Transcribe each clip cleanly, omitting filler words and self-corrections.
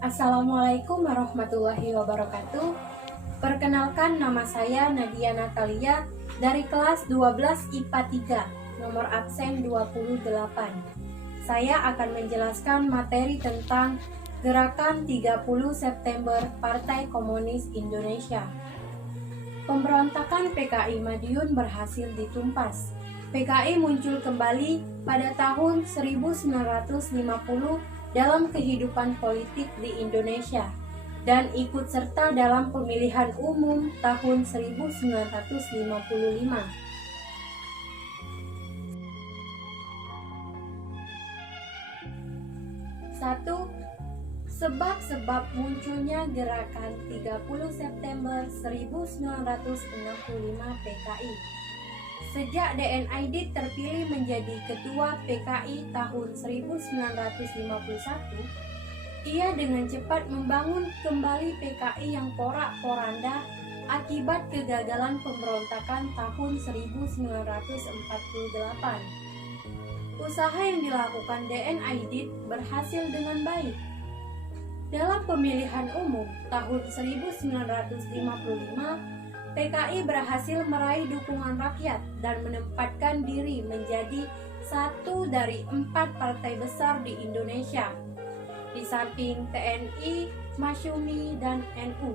Assalamualaikum warahmatullahi wabarakatuh. Perkenalkan, nama saya Nadia Natalia dari kelas 12 IPA 3, nomor absen 28. Saya akan menjelaskan materi tentang Gerakan 30 September Partai Komunis Indonesia. Pemberontakan PKI Madiun berhasil ditumpas. PKI muncul kembali pada tahun 1950 dalam kehidupan politik di Indonesia dan ikut serta dalam pemilihan umum tahun 1955. Satu, sebab-sebab munculnya Gerakan 30 September 1965 PKI. Sejak DN Aidit terpilih menjadi ketua PKI tahun 1951, ia dengan cepat membangun kembali PKI yang porak-poranda akibat kegagalan pemberontakan tahun 1948. Usaha yang dilakukan DN Aidit berhasil dengan baik. Dalam pemilihan umum tahun 1955, PKI berhasil meraih dukungan rakyat dan menempatkan diri menjadi satu dari 4 partai besar di Indonesia, di samping TNI, Masyumi, dan NU.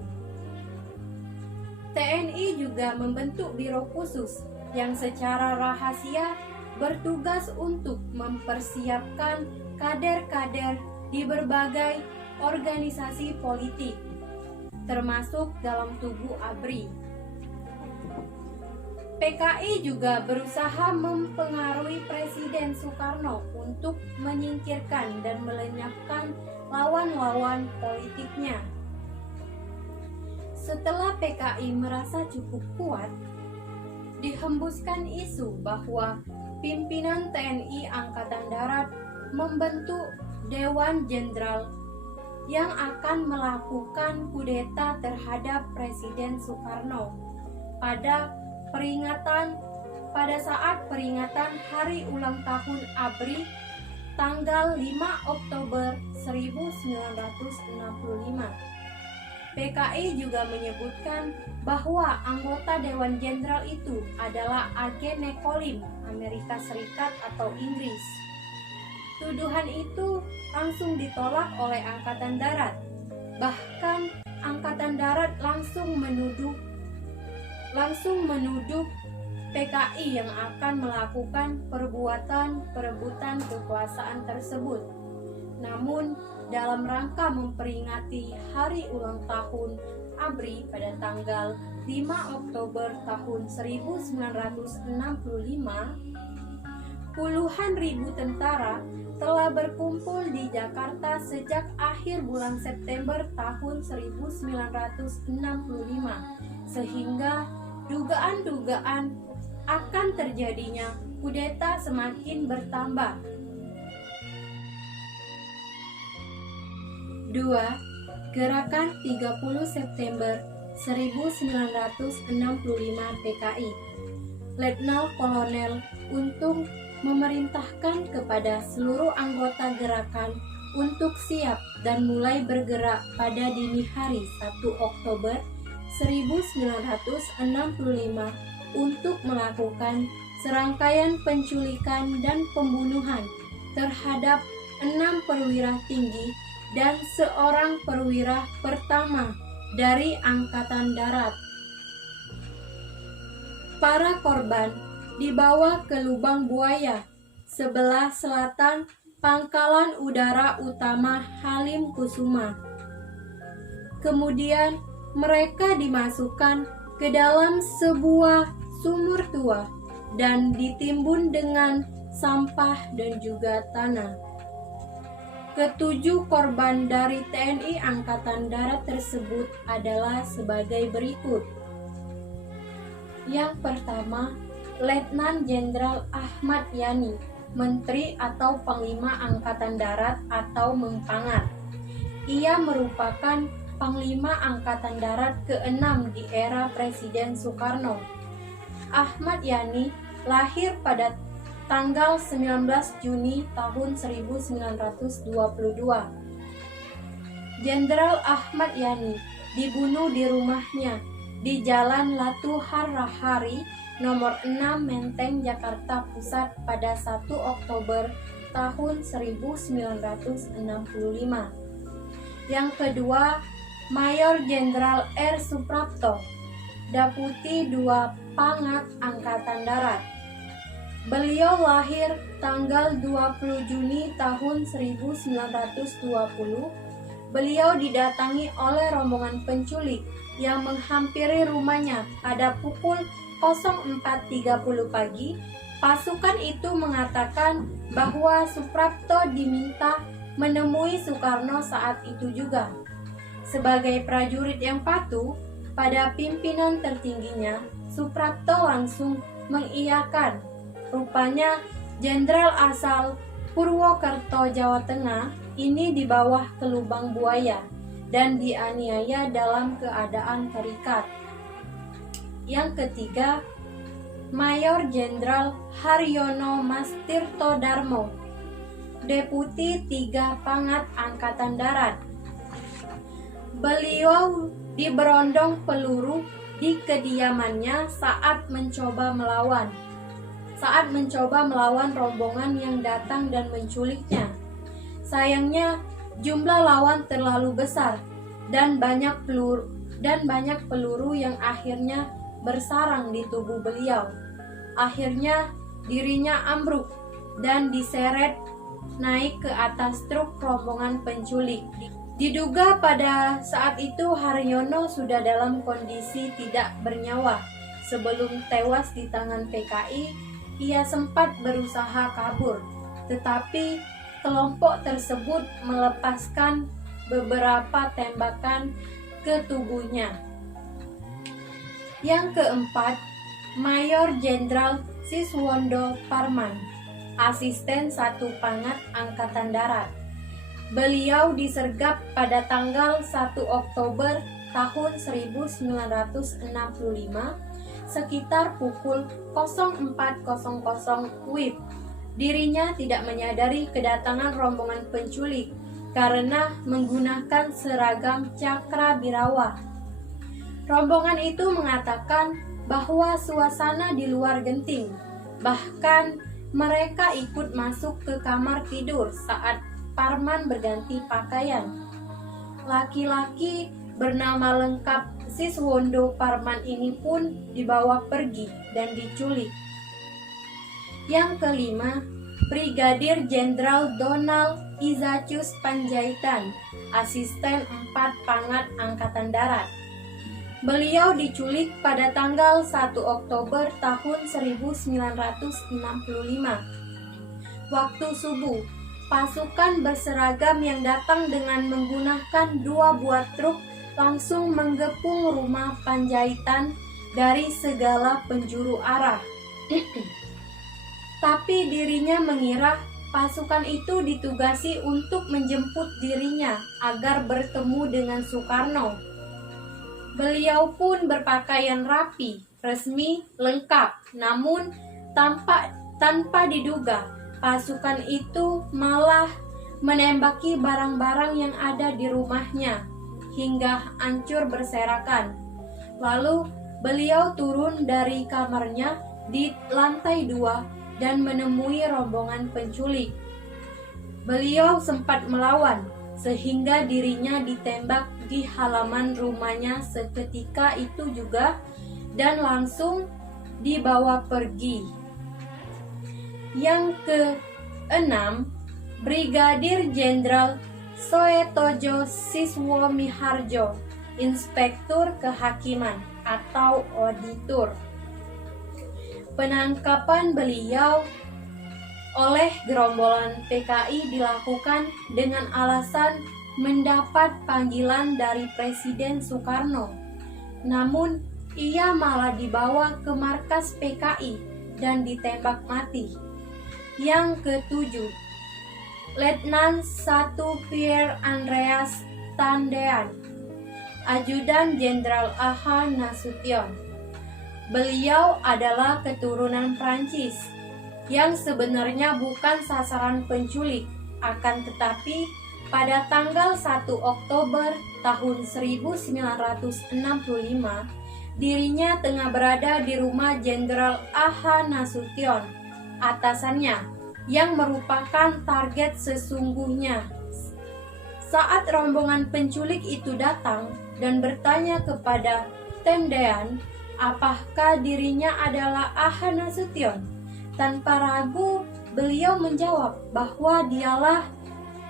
TNI juga membentuk biro khusus yang secara rahasia bertugas untuk mempersiapkan kader-kader di berbagai organisasi politik, termasuk dalam tubuh ABRI. PKI juga berusaha mempengaruhi Presiden Soekarno untuk menyingkirkan dan melenyapkan lawan-lawan politiknya. Setelah PKI merasa cukup kuat, dihembuskan isu bahwa pimpinan TNI Angkatan Darat membentuk Dewan Jenderal yang akan melakukan kudeta terhadap Presiden Soekarno pada saat peringatan hari ulang tahun ABRI tanggal 5 Oktober 1965. PKI juga menyebutkan bahwa anggota Dewan Jenderal itu adalah agen Nekolim, Amerika Serikat atau Inggris. Tuduhan itu langsung ditolak oleh Angkatan Darat. Bahkan Angkatan Darat langsung menuduh PKI yang akan melakukan perbuatan perebutan kekuasaan tersebut. Namun, dalam rangka memperingati hari ulang tahun ABRI pada tanggal 5 Oktober tahun 1965, puluhan ribu tentara telah berkumpul di Jakarta sejak akhir bulan September tahun 1965, sehingga dugaan-dugaan akan terjadinya kudeta semakin bertambah. 2. Gerakan 30 September 1965 PKI. Letnan Kolonel Untung memerintahkan kepada seluruh anggota gerakan untuk siap dan mulai bergerak pada dini hari 1 Oktober 1965 untuk melakukan serangkaian penculikan dan pembunuhan terhadap 6 perwira tinggi dan seorang perwira pertama dari Angkatan Darat. Para korban dibawa ke Lubang Buaya, sebelah selatan Pangkalan Udara Utama Halim Kusuma. Kemudian mereka dimasukkan ke dalam sebuah sumur tua dan ditimbun dengan sampah dan juga tanah. Ketujuh korban dari TNI Angkatan Darat tersebut adalah sebagai berikut. Yang pertama, Letnan Jenderal Ahmad Yani, Menteri atau Panglima Angkatan Darat atau Mengpangat. Ia merupakan Panglima Angkatan Darat ke-6 di era Presiden Soekarno. Ahmad Yani lahir pada tanggal 19 Juni tahun 1922. Jenderal Ahmad Yani dibunuh di rumahnya di Jalan Latu Harahari nomor 6 Menteng, Jakarta Pusat pada 1 Oktober tahun 1965. Yang kedua, Mayor Jenderal R. Suprapto, Deputi 2 Pangkat Angkatan Darat. Beliau lahir tanggal 20 Juni tahun 1920. Beliau didatangi oleh rombongan penculik yang menghampiri rumahnya pada pukul 04.30 pagi. Pasukan itu mengatakan bahwa Suprapto diminta menemui Soekarno saat itu juga. Sebagai prajurit yang patuh pada pimpinan tertingginya, Suprapto langsung mengiyakan. Rupanya jenderal asal Purwokerto, Jawa Tengah ini dibawa ke lubang buaya dan dianiaya dalam keadaan terikat. Yang ketiga, Mayor Jenderal Haryono Mas Tirto Darmo, Deputi 3 Pangkat Angkatan Darat. Beliau diberondong peluru di kediamannya saat mencoba melawan rombongan yang datang dan menculiknya. Sayangnya jumlah lawan terlalu besar dan banyak peluru yang akhirnya bersarang di tubuh beliau. Akhirnya dirinya ambruk dan diseret naik ke atas truk rombongan penculik. Diduga pada saat itu Haryono sudah dalam kondisi tidak bernyawa. Sebelum tewas di tangan PKI, ia sempat berusaha kabur, tetapi kelompok tersebut melepaskan beberapa tembakan ke tubuhnya. Yang keempat, Mayor Jenderal Siswondo Parman, Asisten 1 Pangkat Angkatan Darat. Beliau disergap pada tanggal 1 Oktober tahun 1965 sekitar pukul 04.00 WIB. Dirinya tidak menyadari kedatangan rombongan penculik karena menggunakan seragam Cakrawirawa. Rombongan itu mengatakan bahwa suasana di luar genting. Bahkan mereka ikut masuk ke kamar tidur saat Parman berganti pakaian. Laki-laki bernama lengkap Siswondo Parman ini pun dibawa pergi dan diculik. Yang kelima, Brigadir Jenderal Donald Izacus Panjaitan, Asisten 4 Pangkat Angkatan Darat. Beliau diculik pada tanggal 1 Oktober tahun 1965. Waktu subuh, pasukan berseragam yang datang dengan menggunakan 2 buah truk langsung menggepung rumah Panjaitan dari segala penjuru arah. Tapi dirinya mengira pasukan itu ditugasi untuk menjemput dirinya agar bertemu dengan Soekarno. Beliau pun berpakaian rapi, resmi, lengkap. Namun tanpa diduga, pasukan itu malah menembaki barang-barang yang ada di rumahnya hingga hancur berserakan. Lalu beliau turun dari kamarnya di lantai 2 dan menemui rombongan penculik. Beliau sempat melawan sehingga dirinya ditembak di halaman rumahnya seketika itu juga dan langsung dibawa pergi. Yang keenam, Brigadir Jenderal Soetojo Siswomiharjo, Inspektur Kehakiman atau Auditor. Penangkapan beliau oleh gerombolan PKI dilakukan dengan alasan mendapat panggilan dari Presiden Soekarno. Namun, ia malah dibawa ke markas PKI dan ditembak mati. Yang ketujuh, Letnan 1 Pierre Andreas Tandean, Ajudan Jenderal A.H. Nasution. Beliau adalah keturunan Prancis yang sebenarnya bukan sasaran penculik, akan tetapi pada tanggal 1 Oktober tahun 1965, dirinya tengah berada di rumah Jenderal A.H. Nasution, atasannya, yang merupakan target sesungguhnya. Saat rombongan penculik itu datang dan bertanya kepada Tendean apakah dirinya adalah A.H. Nasution, tanpa ragu beliau menjawab bahwa dialah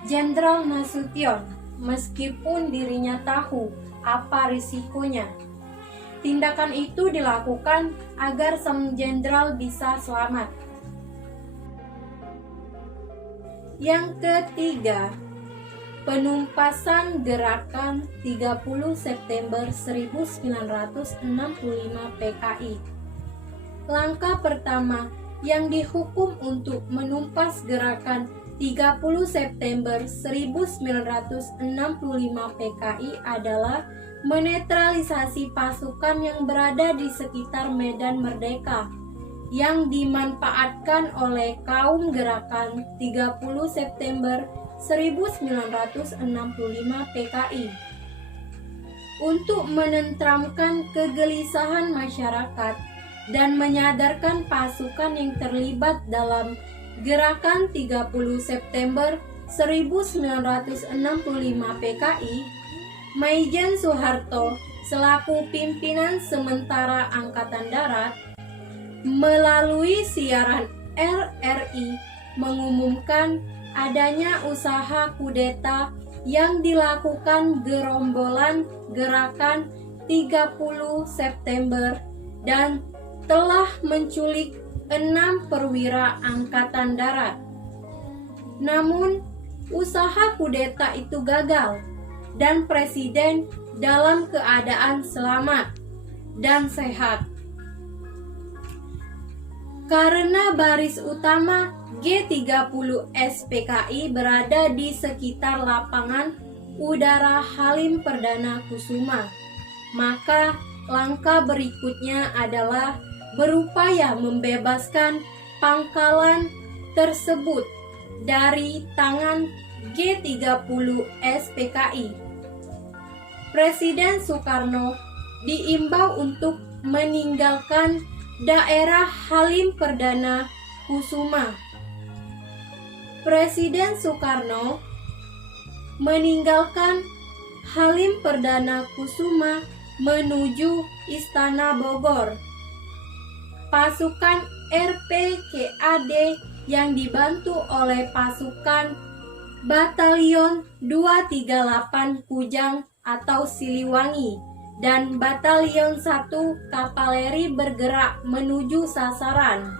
Jenderal Nasution, meskipun dirinya tahu apa risikonya. Tindakan itu dilakukan agar sang jenderal bisa selamat. Yang ketiga, penumpasan gerakan 30 September 1965 PKI. Langkah pertama yang dihukum untuk menumpas gerakan 30 September 1965 PKI adalah menetralisasi pasukan yang berada di sekitar Medan Merdeka yang dimanfaatkan oleh kaum gerakan 30 September 1965 PKI untuk menenteramkan kegelisahan masyarakat dan menyadarkan pasukan yang terlibat dalam gerakan 30 September 1965 PKI. Maijen Soeharto selaku pimpinan sementara Angkatan Darat melalui siaran RRI mengumumkan adanya usaha kudeta yang dilakukan gerombolan gerakan 30 September dan telah menculik 6 perwira Angkatan Darat. Namun, usaha kudeta itu gagal dan Presiden dalam keadaan selamat dan sehat. Karena baris utama G30 SPKI berada di sekitar lapangan udara Halim Perdana Kusuma, maka langkah berikutnya adalah berupaya membebaskan pangkalan tersebut dari tangan G30 SPKI. Presiden Soekarno diimbau untuk meninggalkan daerah Halim Perdana Kusuma. Presiden Soekarno meninggalkan Halim Perdana Kusuma menuju Istana Bogor. Pasukan RPKAD yang dibantu oleh pasukan Batalion 238 Kujang atau Siliwangi dan Batalion 1 Kavaleri bergerak menuju sasaran.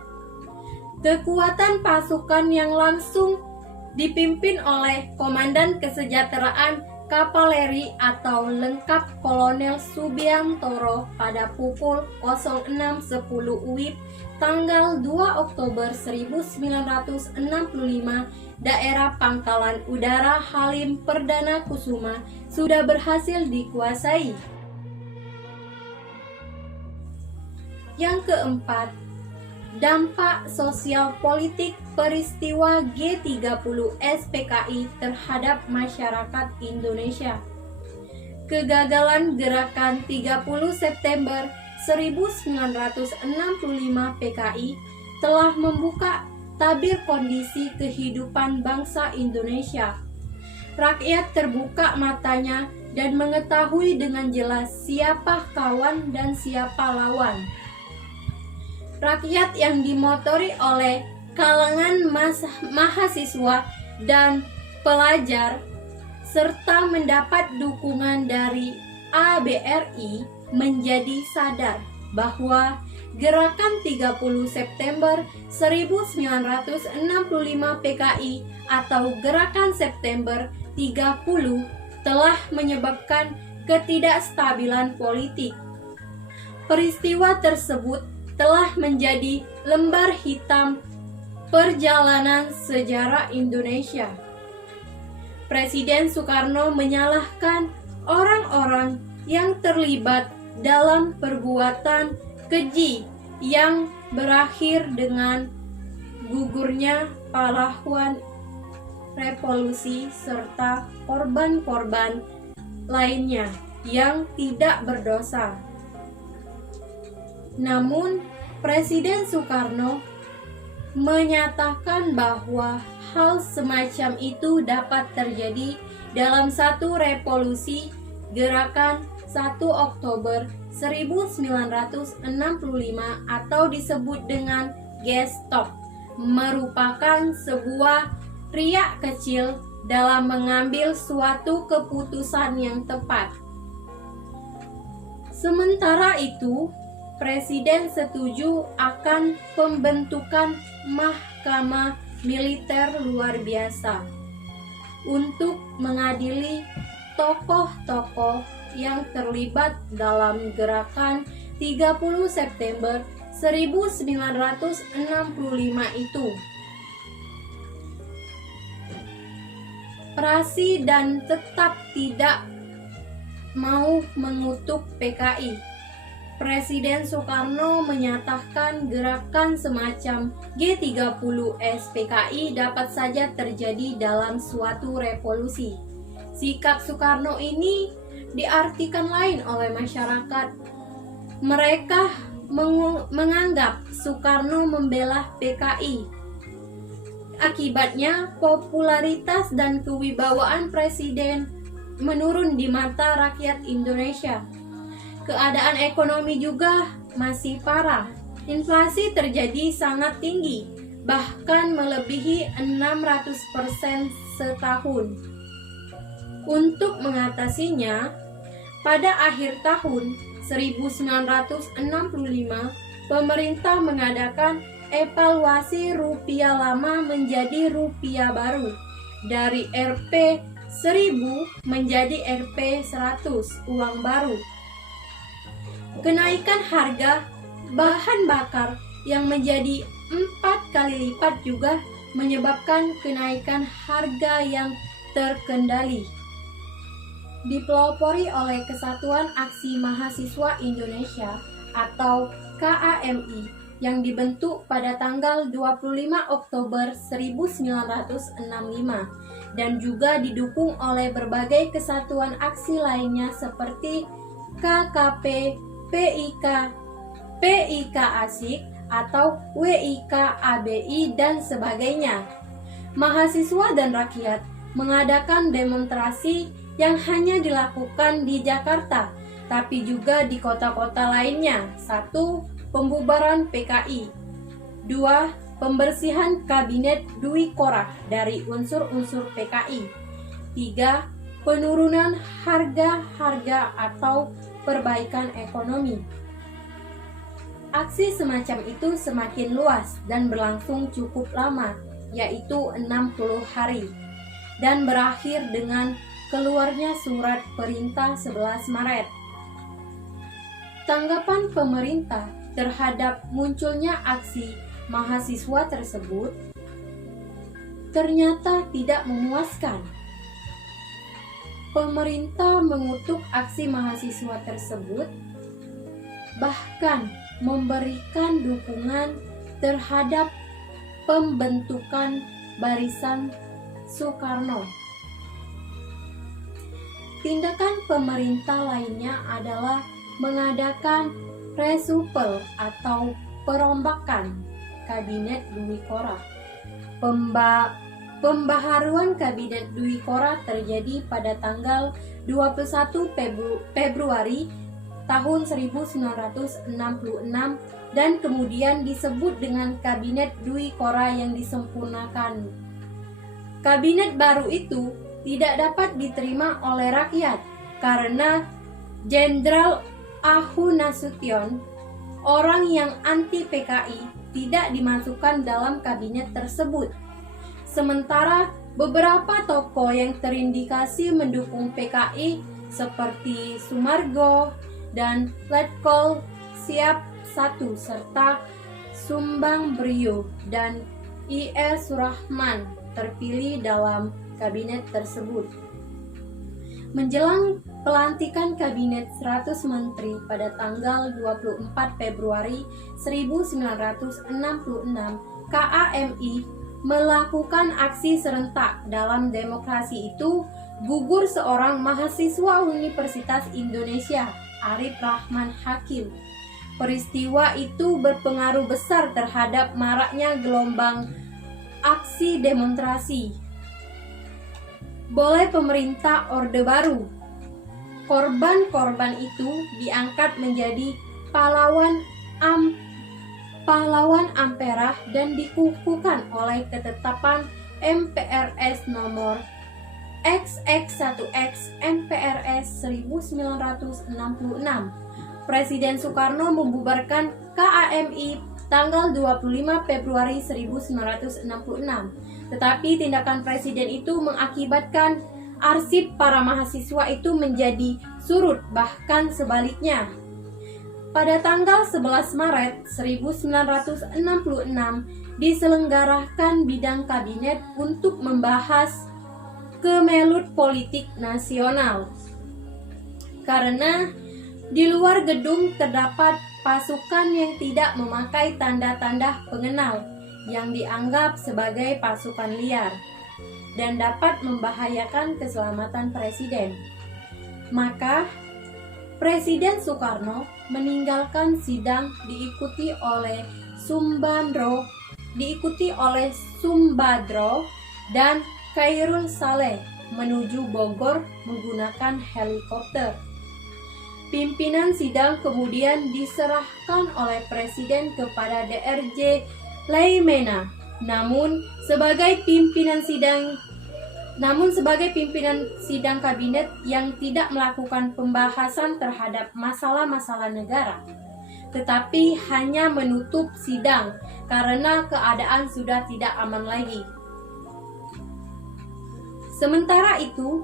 Kekuatan pasukan yang langsung dipimpin oleh Komandan Kesejahteraan Kavaleri atau lengkap Kolonel Subiantoro pada pukul 06.10 WIB tanggal 2 Oktober 1965 daerah Pangkalan Udara Halim Perdana Kusuma sudah berhasil dikuasai. Yang keempat, dampak sosial politik peristiwa G30 SPKI terhadap masyarakat Indonesia. Kegagalan gerakan 30 September 1965 PKI telah membuka tabir kondisi kehidupan bangsa Indonesia. Rakyat terbuka matanya dan mengetahui dengan jelas siapa kawan dan siapa lawan. Rakyat yang dimotori oleh kalangan mahasiswa dan pelajar serta mendapat dukungan dari ABRI menjadi sadar bahwa gerakan 30 September 1965 PKI atau gerakan September 30 telah menyebabkan ketidakstabilan politik. Peristiwa tersebut telah menjadi lembar hitam perjalanan sejarah Indonesia. Presiden Soekarno menyalahkan orang-orang yang terlibat dalam perbuatan keji yang berakhir dengan gugurnya pahlawan revolusi serta korban-korban lainnya yang tidak berdosa. Namun, Presiden Soekarno menyatakan bahwa hal semacam itu dapat terjadi dalam satu revolusi gerakan 1 Oktober 1965 atau disebut dengan Gestop, merupakan sebuah riak kecil dalam mengambil suatu keputusan yang tepat. Sementara itu, Presiden setuju akan pembentukan Mahkamah Militer Luar Biasa untuk mengadili tokoh-tokoh yang terlibat dalam gerakan 30 September 1965 itu. Prasi dan tetap tidak mau mengutuk PKI. Presiden Soekarno menyatakan gerakan semacam G30 SPKI dapat saja terjadi dalam suatu revolusi. Sikap Soekarno ini diartikan lain oleh masyarakat. Mereka menganggap Soekarno membela PKI. Akibatnya, popularitas dan kewibawaan presiden menurun di mata rakyat Indonesia. Keadaan ekonomi juga masih parah. Inflasi terjadi sangat tinggi, bahkan melebihi 600% setahun. Untuk mengatasinya, pada akhir tahun 1965, pemerintah mengadakan evaluasi rupiah lama menjadi rupiah baru, dari Rp1000 menjadi Rp100 uang baru. Kenaikan harga bahan bakar yang menjadi 4 kali lipat juga menyebabkan kenaikan harga yang terkendali. Dipelopori oleh Kesatuan Aksi Mahasiswa Indonesia atau KAMI yang dibentuk pada tanggal 25 Oktober 1965 dan juga didukung oleh berbagai kesatuan aksi lainnya seperti KKP, PIK Asik atau WIK ABI dan sebagainya. Mahasiswa dan rakyat mengadakan demonstrasi yang hanya dilakukan di Jakarta, tapi juga di kota-kota lainnya. 1. Pembubaran PKI. 2. Pembersihan Kabinet Dwi Korah dari unsur-unsur PKI. 3. Penurunan harga-harga atau perbaikan ekonomi. Aksi semacam itu semakin luas dan berlangsung cukup lama, yaitu 60 hari, dan berakhir dengan keluarnya surat perintah 11 Maret. Tanggapan pemerintah terhadap munculnya aksi mahasiswa tersebut ternyata tidak memuaskan. Pemerintah mengutuk aksi mahasiswa tersebut, bahkan memberikan dukungan terhadap pembentukan Barisan Soekarno. Tindakan pemerintah lainnya adalah mengadakan reshuffle atau perombakan Kabinet Dwi Korah. Pembaharuan Kabinet Dwi Korah terjadi pada tanggal 21 Februari tahun 1966 dan kemudian disebut dengan Kabinet Dwi Korah yang disempurnakan. Kabinet baru itu tidak dapat diterima oleh rakyat karena Jenderal Ahun Nasution, orang yang anti PKI, tidak dimasukkan dalam kabinet tersebut. Sementara beberapa tokoh yang terindikasi mendukung PKI seperti Sumargo dan Letkol Siap I serta Sumbang Brio dan I.S. Surahman terpilih dalam kabinet tersebut. Menjelang pelantikan kabinet 100 menteri pada tanggal 24 Februari 1966, KAMI melakukan aksi serentak. Dalam demokrasi itu gugur seorang mahasiswa Universitas Indonesia, Arif Rahman Hakim. Peristiwa itu berpengaruh besar terhadap maraknya gelombang aksi demonstrasi. Boleh pemerintah Orde Baru. Korban-korban itu diangkat menjadi pahlawan Ampera dan dikukuhkan oleh ketetapan MPRS nomor XX1X MPRS 1966. Presiden Soekarno membubarkan KAMI tanggal 25 Februari 1966. Tetapi tindakan presiden itu mengakibatkan arsip para mahasiswa itu menjadi surut, bahkan sebaliknya. Pada tanggal 11 Maret 1966 diselenggarakan bidang kabinet untuk membahas kemelut politik nasional. Karena di luar gedung terdapat pasukan yang tidak memakai tanda-tanda pengenal yang dianggap sebagai pasukan liar dan dapat membahayakan keselamatan presiden. Maka Presiden Soekarno meninggalkan sidang diikuti oleh Sumbadro dan Khairul Saleh menuju Bogor menggunakan helikopter. Pimpinan sidang kemudian diserahkan oleh Presiden kepada DRJ Laimena. Namun sebagai pimpinan sidang kabinet yang tidak melakukan pembahasan terhadap masalah-masalah negara, tetapi hanya menutup sidang karena keadaan sudah tidak aman lagi. Sementara itu,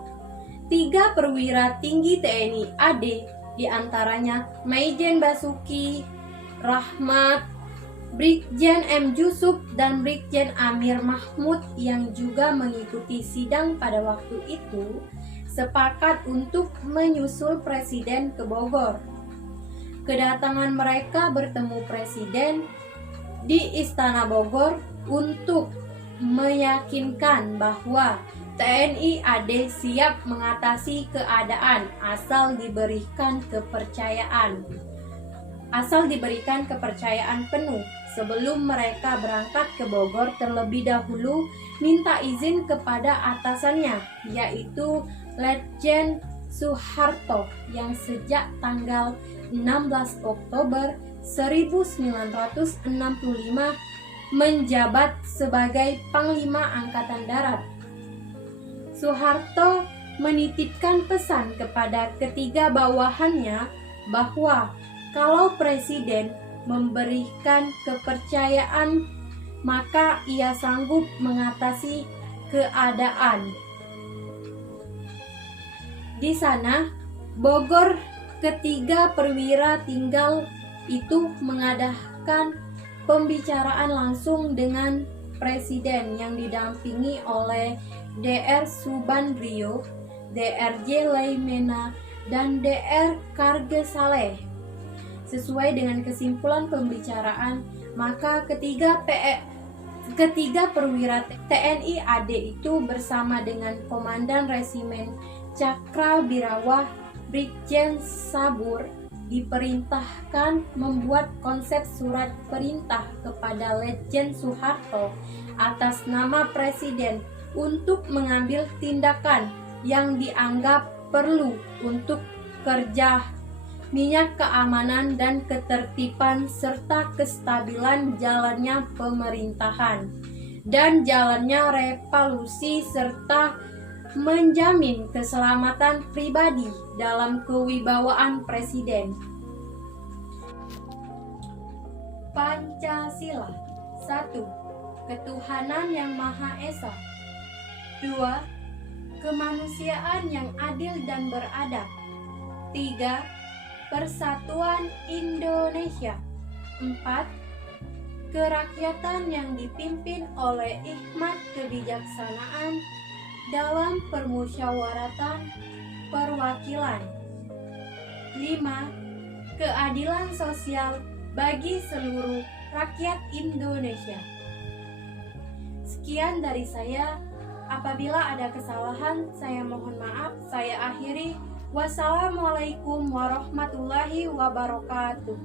3 perwira tinggi TNI AD, diantaranya Maijen Basuki Rahmat, Brigjen M. Yusuf, dan Brigjen Amir Mahmud yang juga mengikuti sidang pada waktu itu, sepakat untuk menyusul Presiden ke Bogor. Kedatangan mereka bertemu Presiden di Istana Bogor untuk meyakinkan bahwa TNI AD siap mengatasi keadaan asal diberikan kepercayaan penuh. Sebelum mereka berangkat ke Bogor, terlebih dahulu minta izin kepada atasannya, yaitu Letjen Soeharto, yang sejak tanggal 16 Oktober 1965 menjabat sebagai Panglima Angkatan Darat. Soeharto menitipkan pesan kepada ketiga bawahannya bahwa kalau Presiden memberikan kepercayaan, maka ia sanggup mengatasi keadaan. Di sana, Bogor, ketiga perwira tinggal itu mengadakan pembicaraan langsung dengan Presiden yang didampingi oleh Dr. Subandrio, DRJ Laimena, dan Dr. Karge Saleh. Sesuai dengan kesimpulan pembicaraan, maka ketiga perwira TNI AD itu bersama dengan Komandan Resimen Cakrabirawa Brigjen Sabur diperintahkan membuat konsep surat perintah kepada Letjen Soeharto atas nama Presiden untuk mengambil tindakan yang dianggap perlu untuk kerja minyak, keamanan dan ketertiban serta kestabilan jalannya pemerintahan dan jalannya revolusi serta menjamin keselamatan pribadi dalam kewibawaan Presiden. Pancasila. 1. Ketuhanan yang Maha Esa. 2. Kemanusiaan yang adil dan beradab. 3. Persatuan Indonesia. 4. Kerakyatan yang dipimpin oleh hikmat kebijaksanaan dalam permusyawaratan perwakilan. 5. Keadilan sosial bagi seluruh rakyat Indonesia. Sekian dari saya. Apabila ada kesalahan, saya mohon maaf. Saya akhiri. Wassalamualaikum warahmatullahi wabarakatuh.